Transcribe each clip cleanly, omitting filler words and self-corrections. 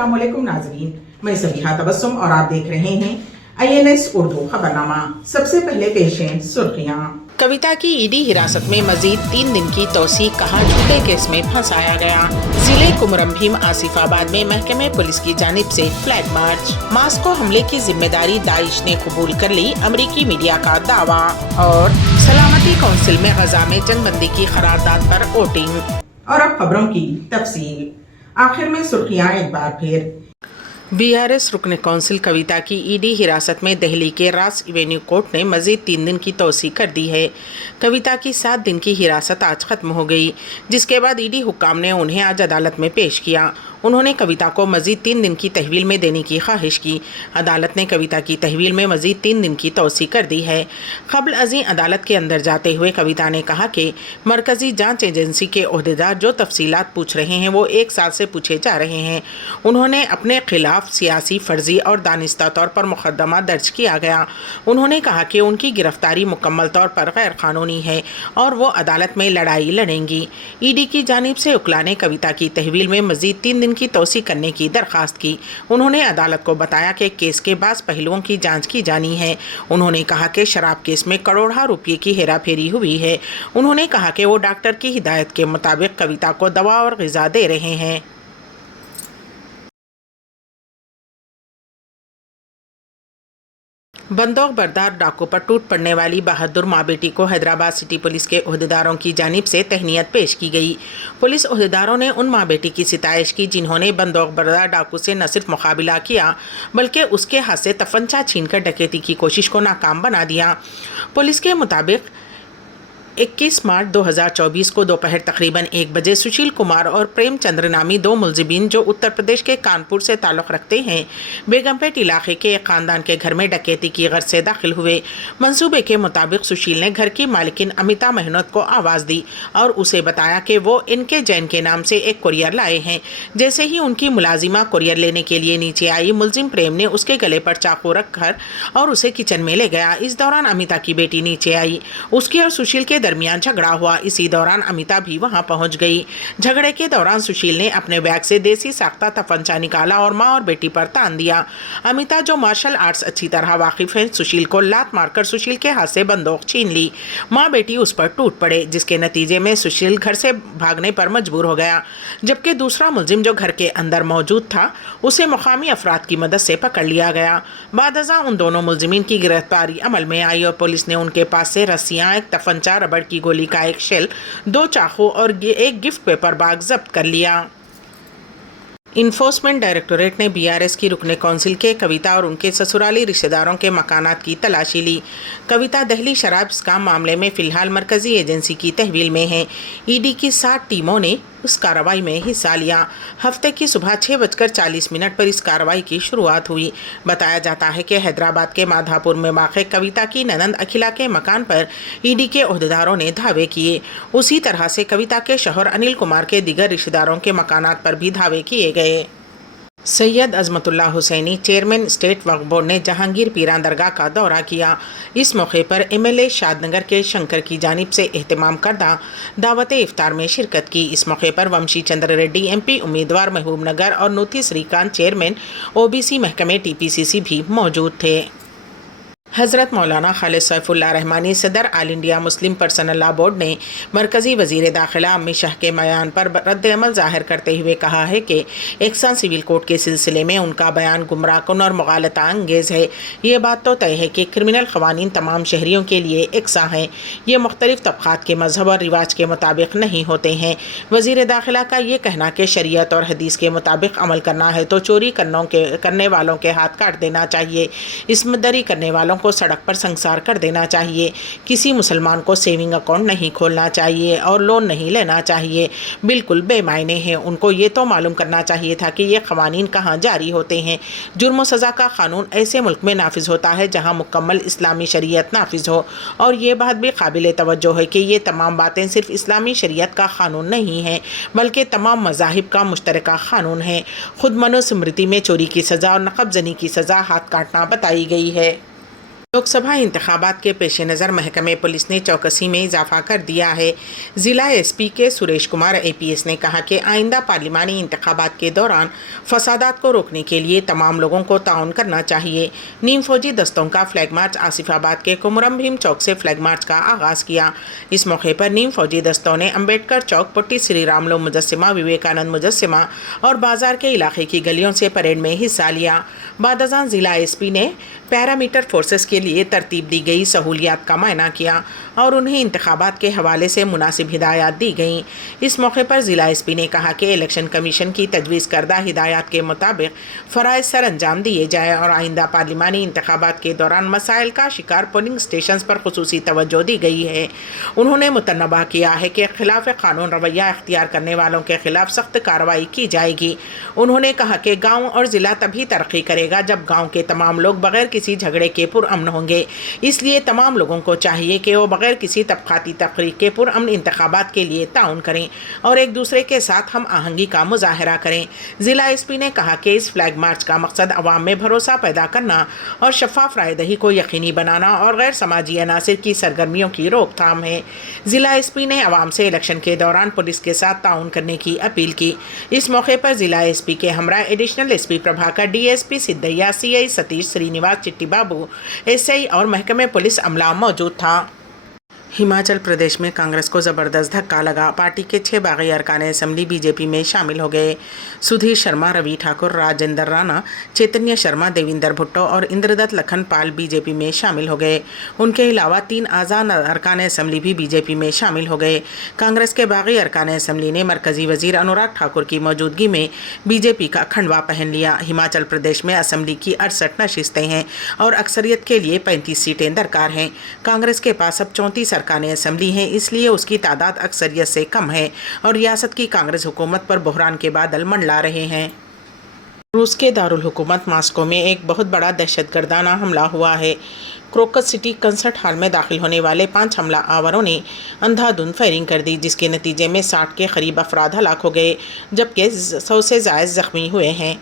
अस्सलाम वालेकुम नाज़रीन, मैं सबिहा तबस्सुम और आप देख रहे हैं INS उर्दू खबरनामा। सबसे पहले पेश हैं सुर्खियां। कविता की ईडी हिरासत में मजीद 3 दिन की तौसी, कहा झूठे केस में फंसाया गया। जिले कुमरम भीम आसिफाबाद में महकमे पुलिस की जानिब से फ्लैग मार्च। मास्को हमले की जिम्मेदारी दाइश ने कबूल कर ली, अमरीकी मीडिया का दावा। और सलामती कौंसिल में गजा में जंगबंदी की करारदाद पर वोटिंग। और अब खबरों की तफसील। आखिर में सुर्खियां एक बार फिर। BRS रुकन कौंसिल कविता की ईडी हिरासत में दिल्ली के रास एवेन्यू कोर्ट ने मजीद 3 दिन की तौसी कर दी है। कविता की 7 दिन की हिरासत आज खत्म हो गई, जिसके बाद ईडी हुक्काम ने उन्हें आज अदालत में पेश किया। उन्होंने कविता को मजीद 3 दिन की तहवील में देने की ख्वाहिश की। अदालत ने कविता की तहवील में मजीद 3 दिन की तौसी कर दी है। क़ब्ल अज़ीं अदालत के अंदर जाते हुए कविता ने कहा कि मरकज़ी जांच एजेंसी के ओहदेदार जो तफसीलात पूछ रहे हैं वो 1 साल से पूछे जा रहे हैं। उन्होंने अपने खिलाफ सियासी, फर्जी और दानिस्ता तौर पर मुकदमा दर्ज किया गया। उन्होंने कहा कि उनकी गिरफ्तारी मुकम्मल तौर पर गैर कानूनी है और वो अदालत में लड़ाई लड़ेंगी। ईडी की जानिब से उकला ने कविता की तहवील में मजीद 3 दिन की तौसी करने की दरख्वास्त की। उन्होंने अदालत को बताया कि केस के बाज़ पहलुओं की जांच की जानी है। उन्होंने कहा कि शराब केस में करोड़ों रुपये की हेरा फेरी हुई है। उन्होंने कहा कि वो डॉक्टर की हिदायत के मुताबिक कविता को दवा और ग़िज़ा दे रहे हैं। बंदूक बरदार डाकू पर टूट पड़ने वाली बहादुर माँ बेटी को हैदराबाद सिटी पुलिस के ओहदेदारों की जानिब से तहनीत पेश की गई। पुलिस ओहदेदारों ने उन माँ बेटी की सिताइश की जिन्होंने बंदूक बरदार डाकू से न सिर्फ मुकाबला किया बल्कि उसके हाथ से तफंचा छीनकर डकैती की कोशिश को नाकाम बना दिया। पुलिस के मुताबिक 21 मार्च 2024 को दोपहर तकरीबन 1 बजे सुशील कुमार और प्रेम चंद्र नामी 2 मुलजिमीन जो उत्तर प्रदेश के कानपुर से ताल्लुक़ रखते हैं, बेगमपेट इलाके के एक ख़ानदान के घर में डकैती की गर्ज से दाखिल हुए। मंसूबे के मुताबिक सुशील ने घर की मालिकिन अमिता मेहनत को आवाज़ दी और उसे बताया कि वो इनके जैन के नाम से एक कुरियर लाए हैं। जैसे ही उनकी मुलाजिमा कुरियर लेने के लिए नीचे आई, मुलजिम प्रेम ने उसके गले पर चाकू रखकर और उसे किचन में ले गया। इस दौरान अमिता की बेटी नीचे आई, उसकी और सुशील के दरमियान झगड़ा हुआ। इसी दौरान अमिता भी वहां पहुंच गई। झगड़े के दौरान सुशील ने अपने बैग से देसी साख्ता तफंचा निकाला और मां और बेटी पर तान दिया। अमिता जो मार्शल आर्ट्स अच्छी तरह वाकिफ है, सुशील को लात मारकर सुशील के हाथ से बंदूक छीन ली। मां बेटी उस पर टूट पड़े, जिसके नतीजे में सुशील घर से भागने पर मजबूर हो गया, जबकि दूसरा मुलजिम जो घर के अंदर मौजूद था उसे मुकामी अफराद की मदद से पकड़ लिया गया। बादजा उन दोनों मुलजिमीन की गिरफ्तारी अमल में आई और पुलिस ने उनके पास से रस्सियां, एक तफंचा, रबड़ की गोली का एक शेल, 2 चाकू और एक गिफ्ट पेपर बैग जब्त कर लिया। इन्फोर्समेंट डायरेक्टोरेट ने BRS की रुकने कौंसिल के कविता और उनके ससुराली रिश्तेदारों के मकानात की तलाशी ली। कविता दहली शराब स्काम मामले में फ़िलहाल मरकज़ी एजेंसी की तहवील में है। ईडी की 7 टीमों ने उस कार्रवाई में हिस्सा लिया। हफ्ते की सुबह 6:40 पर इस कार्रवाई की शुरुआत हुई। बताया जाता है कि हैदराबाद के माधापुर में वाक़े कविता की ननंद अखिला के मकान पर ईडी के ओहदेदारों ने धावे किए। उसी तरह से कविता के शौहर अनिल कुमार के दीगर रिश्तेदारों के मकानात पर भी धावे किए गए। सैयद अज़मतुल्लाह हुसैनी, चेयरमैन स्टेट वक्फ बोर्ड ने जहांगीर पीरान दरगाह का दौरा किया। इस मौके पर MLA शादनगर के शंकर की जानिब से एहतमाम करदा दावत इफ्तार में शिरकत की। इस मौके पर वंशी चंद्र रेड्डी MP उम्मीदवार महबूबनगर और नूथी श्रीकांत चेयरमैन OBC महकमे TPCC भी मौजूद थे। हज़रत मौलाना खालिद सैफुल्लाह रहमानी सदर all India Muslim personal law board ने मरकज़ी वज़ीर दाखिला अमित शाह के बयान पर रद्द-ए-अमल ज़ाहिर करते हुए कहा है कि एकसा सिविल कोड के सिलसिले में उनका बयान गुमराहकुन और मुग़ालता अंगेज़ है। ये बात तो तय है कि क्रिमिनल क़वानीन तमाम शहरियों के लिए एकसा हैं। ये मुख्तलिफ़ तबक़ात के मज़हब और रिवाज के मुताबिक नहीं होते हैं। वज़ीर दाखिला का ये कहना कि शरीयत और हदीस के मुताबिक अमल करना है तो चोरी करने वालों के हाथ काट देना चाहिए, इस्मतदरी करने वालों को सड़क पर संसार कर देना चाहिए, किसी मुसलमान को सेविंग अकाउंट नहीं खोलना चाहिए और लोन नहीं लेना चाहिए। बिल्कुल बेमायने हैं। उनको ये तो मालूम करना चाहिए था कि ये क़वानीन कहाँ जारी होते हैं। जुर्म सज़ा का क़ानून ऐसे मुल्क में नाफिज होता है जहाँ मुकम्मल इस्लामी शरीयत नाफिज हो। और ये बात भी काबिल तवज्जो है कि ये तमाम बातें सिर्फ इस्लामी शरीयत का क़ानून नहीं है बल्कि तमाम मज़ाहिब का मुश्तरका क़ानून है। खुद मनुस्मृति में चोरी की सज़ा और नक़ब ज़नी की सज़ा हाथ काटना बताई गई है। लोक सभा इंतखाबात के पेश नज़र महकमे पुलिस ने चौकसी में इजाफा कर दिया है। ज़िला एसपी के सुरेश कुमार APS ने कहा कि आइंदा पार्लिमानी इंतखाबात के दौरान फसादात को रोकने के लिए तमाम लोगों को ताउन करना चाहिए। नीम फौजी दस्तों का फ्लैग मार्च आसिफाबाद के कुमरम भीम चौक से फ्लैग मार्च का आगाज़ किया। इस मौके पर नीम फौजी दस्तों ने अम्बेडकर चौक, पुट्टी श्री रामलो मुजस्सिमा, विवेकानंद मुजस्सिमा और बाजार के इलाके की गलियों से परेड में हिस्सा लिया। बादजान ज़िला एसपी ने पैरामीटर फोर्सेस के लिए तरतीब दी गई सहूलियात का मायना किया और उन्हें इंतखाबात के हवाले से मुनासिब हिदायत दी गईं। इस मौके पर ज़िला एसपी ने कहा कि इलेक्शन कमीशन की तजवीज़ करदा हिदायत के मुताबिक फ़राइज़ सर अंजाम दिए जाए और आइंदा पार्लिमानी इंतखाबात के दौरान मसाइल का शिकार पोलिंग स्टेशन पर खुसूसी तवज्जो दी गई है। उन्होंने मुतनबा किया है कि खिलाफ कानून रवैया इख्तियार करने वालों के खिलाफ सख्त कार्रवाई की जाएगी। उन्होंने कहा कि गाँव और ज़िला तभी तरक्की करेगा जब गाँव के तमाम लोग बगैर किसी झगड़े के पुरअमन होंगे। इसलिए तमाम लोगों को चाहिए कि वो बगैर किसी तबक़ाती तफरीक के पुरअमन इंतखाबात के लिए ताउन करें और एक दूसरे के साथ हम आहंगी का मुजाहरा करें। ज़िला एसपी ने कहा कि इस फ्लैग मार्च का मकसद अवाम में भरोसा पैदा करना और शफाफ रायदही को यकीनी बनाना और गैर समाजी अनासिर की सरगर्मियों की रोकथाम है। ज़िला एसपी ने अवाम से इलेक्शन के दौरान पुलिस के साथ ताउन करने की अपील की। इस मौके पर ज़िला एसपी के हमरा additional SP Prabhakar, DSP Siddaiah, CI Satish, Srinivas, Chitti Babu, SI और महकमे पुलिस अमला मौजूद था। हिमाचल प्रदेश में कांग्रेस को ज़बरदस्त धक्का लगा। पार्टी के 6 बागी अरकान असम्बली बीजेपी में शामिल हो गए। सुधीर शर्मा, रवि ठाकुर, राजेंद्र राणा, चैतन्य शर्मा, देविंदर भुट्टो और इंद्रदत्त लखनपाल बीजेपी में शामिल हो गए। उनके अलावा 3 आज़ाद अरकान असम्बली भी बीजेपी में शामिल हो गए। कांग्रेस के बागी अरकान असम्बली ने मरकज़ी वज़ीर अनुराग ठाकुर की मौजूदगी में बीजेपी का खंडवा पहन लिया। हिमाचल प्रदेश में असम्बली की 68 नशिस्तें हैं और अक्सरियत के लिए 35 सीटें दरकार हैं। कांग्रेस के पास अब 34 अरकान असम्बली हैं, इसलिए उसकी तादाद अक्सरियत से कम है और रियासत की कांग्रेस हुकूमत पर बहरान के बादल मंडला रहे हैं। रूस के दारुल हुकूमत मास्को में एक बहुत बड़ा दहशतगर्दाना हमला हुआ है। क्रोकस सिटी कंसर्ट हॉल में दाखिल होने वाले 5 हमला आवरों ने अंधाधुंध फायरिंग कर दी, जिसके नतीजे में 60 के करीब अफराद हलाक हो गए जबकि 100 से ज़ायद ज़ख्मी हुए हैं।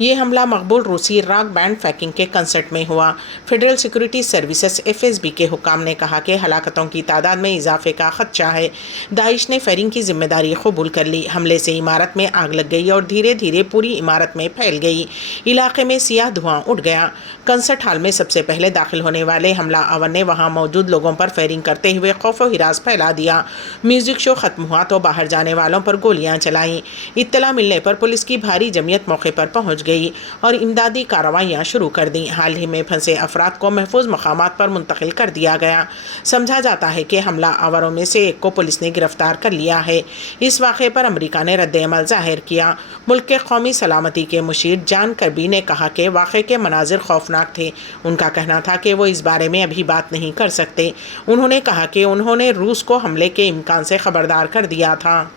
ये हमला मकबूल रूसी रॉक बैंड फैकिंग के कंसर्ट में हुआ। फेडरल सिक्योरिटी सर्विसेज FSB के हुकाम ने कहा कि हलाकतों की तादाद में इजाफे का खदशा है। दाइश ने फायरिंग की जिम्मेदारी कबूल कर ली। हमले से इमारत में आग लग गई और धीरे धीरे पूरी इमारत में फैल गई। इलाके में सियाह धुआं उठ गया। कंसर्ट हॉल में सबसे पहले दाखिल होने वाले हमला आवर ने वहां मौजूद लोगों पर फायरिंग करते हुए खौफ व हिरास फैला दिया। म्यूजिक शो खत्म हुआ तो बाहर जाने वालों पर गोलियां चलाईं। इत्तला मिलने पर पुलिस की भारी जमीयत मौके पर पहुंच गई और इमदादी कार्रवाइयाँ शुरू कर दी। हाल ही में फंसे अफराद को महफूज मकामात पर मुंतकिल कर दिया गया। समझा जाता है कि हमला आवरों में से एक को पुलिस ने गिरफ्तार कर लिया है। इस वाक़े पर अमरीका ने रद्द-ए-अमल ज़ाहिर किया। मुल्क के कौमी सलामती के मुशीर जॉन कर्बी ने कहा कि वाक़े के मनाजिर खौफनाक थे। उनका कहना था कि वो इस बारे में अभी बात नहीं कर सकते। उन्होंने कहा कि उन्होंने रूस को हमले के इम्कान से खबरदार कर दिया था।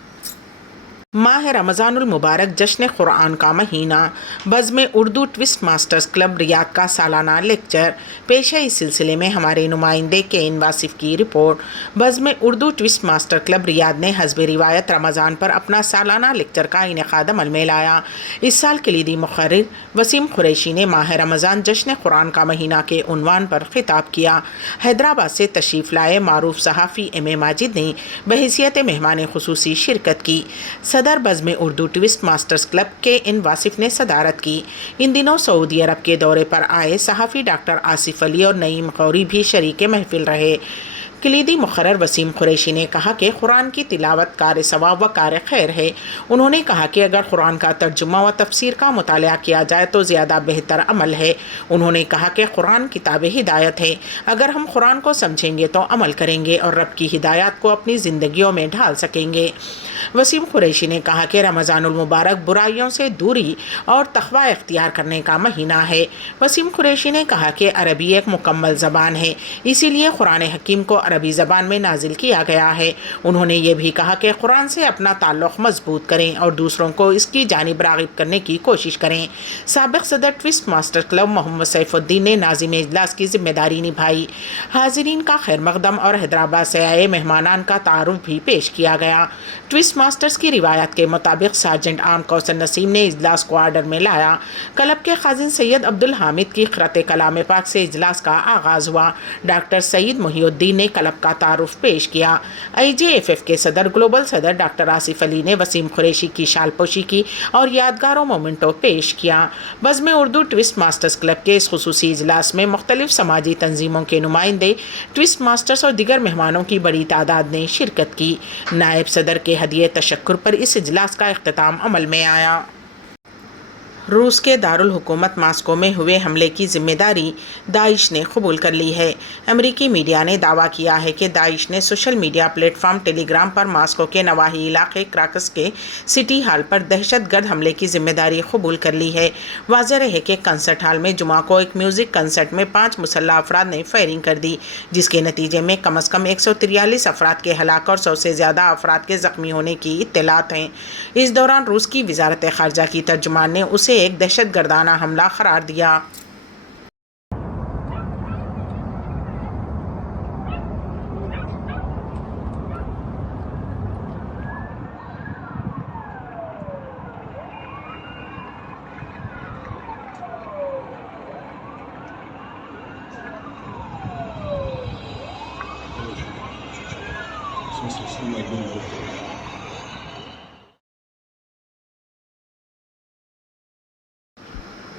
माह रमज़ानुल मुबारक जश्न क़ुरान का महीना, बज़्म Urdu Toastmasters Club Riyadh का सालाना लेक्चर पेश है। इस सिलसिले में हमारे नुमाइंदे KN वासिफ़ की रिपोर्ट। बज़्म Urdu Toastmasters Club Riyadh ने हस्ब रिवायत रमज़ान पर अपना सालाना लेक्चर का इनेकाद अमल में लाया। इस साल कलीदी मुक़र्रिर वसीम कुरैशी ने माह रमज़ान जश्न क़ुरान का महीना के उन्वान पर ख़िताब किया। हैदराबाद से तशरीफ़ लाए मारूफ सहाफ़ी M.A. माजिद ने बहैसियत मेहमान ख़ुसूसी शिरकत की। सदर बज़्म Urdu Toastmasters Club KN Wasif ने सदारत की। इन दिनों सऊदी अरब के दौरे पर आए सहाफ़ी डॉक्टर आसिफ अली और नईम गौरी भी शरीक महफिल रहे। कलीदी मुक़र्रर वसीम कुरैशी ने कहा कि कुरान की तिलावत कार सवाब व कार खैर है। उन्होंने कहा कि अगर कुरान का तर्जुमा व तफसीर का मुताला किया जाए तो ज़्यादा बेहतर अमल है। उन्होंने कहा कि कुरान किताब हिदायत है। अगर हम कुरान को समझेंगे तो अमल करेंगे और रब की हिदायत को अपनी ज़िंदगियों में ढाल सकेंगे। वसीम कुरैशी ने कहा कि रमज़ानुल मुबारक बुराइयों से दूरी और तक़वा इख्तियार करने का महीना है। वसीम कुरैशी ने कहा कि अरबी एक मुकम्मल ज़बान है, इसीलिए कुरान हकीम को عربی زبان میں نازل کیا گیا ہے۔ انہوں نے یہ بھی کہا کہ قرآن سے اپنا تعلق مضبوط کریں اور دوسروں کو اس کی جانب راغب کرنے کی کوشش کریں۔ سابق صدر ٹوسٹ ماسٹر کلب محمد سیف الدین نے ناظم اجلاس کی ذمہ داری نبھائی۔ حاضرین کا خیر مقدم اور حیدرآباد سے آئے مہمانان کا تعارف بھی پیش کیا گیا۔ ٹوسٹ ماسٹرز کی روایت کے مطابق سارجنٹ عام کوثر نسیم نے اجلاس کو آرڈر میں لایا۔ کلب کے خازن سید عبدالحامد کی قرأت کلام پاک سے اجلاس کا آغاز ہوا۔ ڈاکٹر سعید محی الدین نے کلب کا تعارف پیش کیا۔ IJFF کے صدر گلوبل صدر ڈاکٹر آصف علی نے وسیم قریشی کی شال پوشی کی اور یادگار و مومنٹو پیش کیا۔ بزم اردو ٹوسٹ ماسٹرز کلب کے اس خصوصی اجلاس میں مختلف سماجی تنظیموں کے نمائندے، ٹوسٹ ماسٹرز اور دیگر مہمانوں کی بڑی تعداد نے شرکت کی۔ نائب صدر کے ہدیہ تشکر پر اس اجلاس کا اختتام عمل میں آیا۔ روس کے دارالحکومت ماسکو میں ہوئے حملے کی ذمہ داری داعش نے قبول کر لی ہے۔ امریکی میڈیا نے دعویٰ کیا ہے کہ داعش نے سوشل میڈیا پلیٹ فارم ٹیلی گرام پر ماسکو کے نواحی علاقے کراکس کے سٹی ہال پر دہشت گرد حملے کی ذمہ داری قبول کر لی ہے۔ واضح رہے کہ کنسرٹ ہال میں جمعہ کو ایک میوزک کنسرٹ میں 5 مسلح افراد نے فائرنگ کر دی، جس کے نتیجے میں کم از کم 143 افراد کے ہلاک اور 100 سے زیادہ افراد کے زخمی ہونے کی اطلاعات ہیں۔ اس دوران روس کی وزارت خارجہ کی ترجمان نے اسے ایک دہشت گردانہ حملہ قرار دیا۔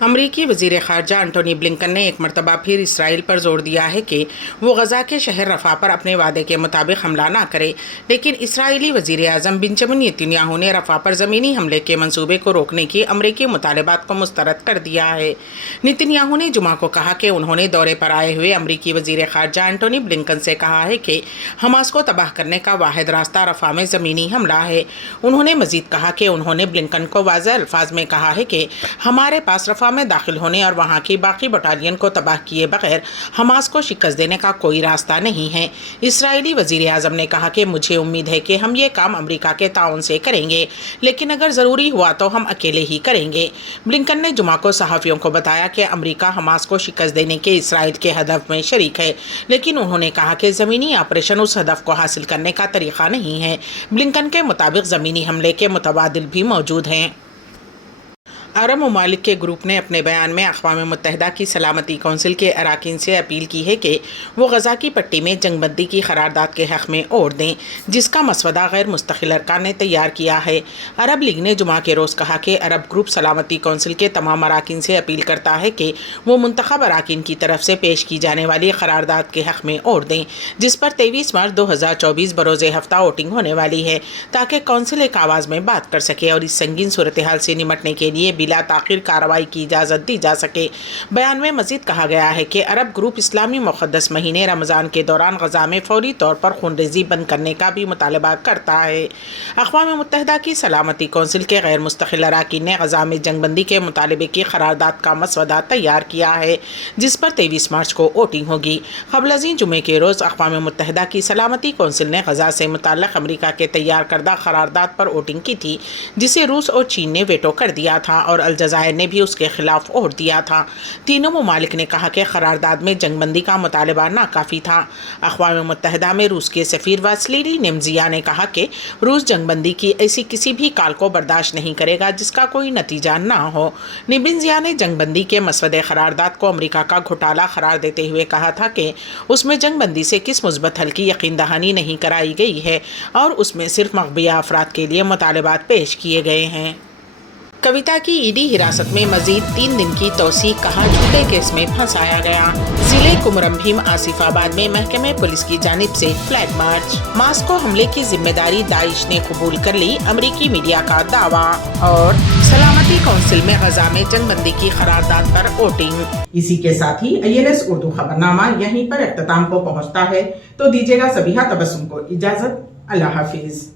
امریکی وزیر خارجہ انٹونی بلنکن نے ایک مرتبہ پھر اسرائیل پر زور دیا ہے کہ وہ غزہ کے شہر رفح پر اپنے وعدے کے مطابق حملہ نہ کرے، لیکن اسرائیلی وزیر اعظم بنجمن نیتنیاہو نے رفح پر زمینی حملے کے منصوبے کو روکنے کی امریکی مطالبات کو مسترد کر دیا ہے۔ نیتنیاہو نے جمعہ کو کہا کہ انہوں نے دورے پر آئے ہوئے امریکی وزیر خارجہ انٹونی بلنکن سے کہا ہے کہ حماس کو تباہ کرنے کا واحد راستہ رفح میں زمینی حملہ ہے۔ انہوں نے مزید کہا کہ انہوں نے بلنکن کو واضح الفاظ میں کہا ہے کہ ہمارے پاس رفح میں داخل ہونے اور وہاں کی باقی بٹالین کو تباہ کیے بغیر حماس کو شکست دینے کا کوئی راستہ نہیں ہے۔ اسرائیلی وزیر اعظم نے کہا کہ مجھے امید ہے کہ ہم یہ کام امریکہ کے تعاون سے کریں گے، لیکن اگر ضروری ہوا تو ہم اکیلے ہی کریں گے۔ بلنکن نے جمعہ کو صحافیوں کو بتایا کہ امریکہ حماس کو شکست دینے کے اسرائیل کے ہدف میں شریک ہے، لیکن انہوں نے کہا کہ زمینی آپریشن اس ہدف کو حاصل کرنے کا طریقہ نہیں ہے۔ بلنکن کے مطابق زمینی حملے کے متبادل بھی موجود ہیں۔ عرب ممالک کے گروپ نے اپنے بیان میں اقوام متحدہ کی سلامتی کونسل کے اراکین سے اپیل کی ہے کہ وہ غزہ کی پٹی میں جنگ بندی کی قرارداد کے حق میں ووٹ دیں، جس کا مسودہ غیر مستقل ارکان نے تیار کیا ہے۔ عرب لیگ نے جمعہ کے روز کہا کہ عرب گروپ سلامتی کونسل کے تمام اراکین سے اپیل کرتا ہے کہ وہ منتخب اراکین کی طرف سے پیش کی جانے والی قرارداد کے حق میں ووٹ دیں، جس پر 23 مارچ 2024 بروز ہفتہ ووٹنگ ہونے والی ہے، تاکہ کونسل ایک آواز میں بات کر سکے اور اس سنگین صورتحال سے نمٹنے کے لیے بلا تاخیر کارروائی کی اجازت دی جا سکے۔ بیان میں مزید کہا گیا ہے کہ عرب گروپ اسلامی مقدس مہینے رمضان کے دوران غزہ میں فوری طور پر خونریزی بند کرنے کا بھی مطالبہ کرتا ہے۔ اقوام متحدہ کی سلامتی کونسل کے غیر مستقل اراکین نے غزہ میں جنگ بندی کے مطالبے کی قرارداد کا مسودہ تیار کیا ہے، جس پر 23 مارچ کو ووٹنگ ہوگی۔ قبل ازیں جمعے کے روز اقوام متحدہ کی سلامتی کونسل نے غزہ سے متعلق امریکہ کے تیار کردہ قرارداد پر ووٹنگ کی تھی، جسے روس اور چین نے ویٹو کر دیا تھا اور الجزائر نے بھی اس کے خلاف ووٹ دیا تھا۔ تینوں ممالک نے کہا کہ قرارداد میں جنگ بندی کا مطالبہ ناکافی تھا۔ اقوام متحدہ میں روس کے سفیر واسیلی نیمزیا نے کہا کہ روس جنگ بندی کی ایسی کسی بھی کال کو برداشت نہیں کرے گا جس کا کوئی نتیجہ نہ ہو۔ نیمزیا نے جنگ بندی کے مسودہ قرارداد کو امریکہ کا گھوٹالہ قرار دیتے ہوئے کہا تھا کہ اس میں جنگ بندی سے کس مثبت حل کی یقین دہانی نہیں کرائی گئی ہے اور اس میں صرف مغبیہ افراد کے لیے مطالبات پیش کیے گئے ہیں۔ کویتا کی ایڈی حراست میں مزید 3 دن کی توسیع، کہا جھوٹے کیس میں پھنسایا گیا۔ ضلع کمرم بھیم آصف آباد میں محکمہ پولیس کی جانب سے فلیگ مارچ۔ ماسکو حملے کی ذمہ داری داعش نے قبول کر لی، امریکی میڈیا کا دعویٰ۔ اور سلامتی کونسل میں غزہ میں جنگ بندی کی قرارداد پر ووٹنگ۔ اسی کے ساتھ ہی INS اردو خبرنامہ یہیں پر اختتام کو پہنچتا ہے، تو دیجیے گا سبیحہ تبسم کو اجازت۔ اللہ حافظ۔